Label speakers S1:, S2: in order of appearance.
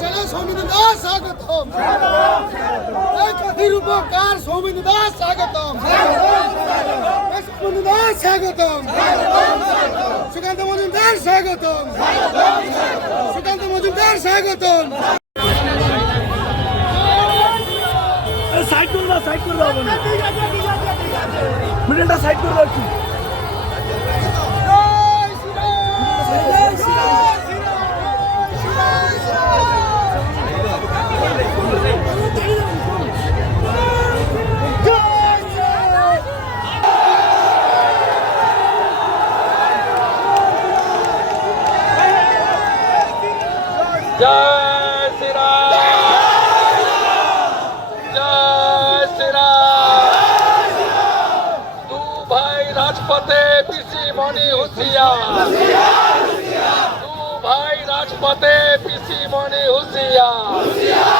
S1: জানাই সৌমিনী দাস স্বাগতম এই কাঠির উপকার সৌমিনী দাস স্বাগতম এই সৌমিনী দাস স্বাগতম সুকান্ত মজুমদার স্বাগতম সুকান্ত মজুমদার স্বাগতম
S2: সাইড করে দাও সাইড করে দাও মিডলটা সাইড করে দাও
S3: জয় শ্রীরাম। জয় শ্রীরাম। তু ভাই রাজপথে পিসি মণি হুসিয়া ভাই রাজপথে পিসি মণি হুঁশিয়ার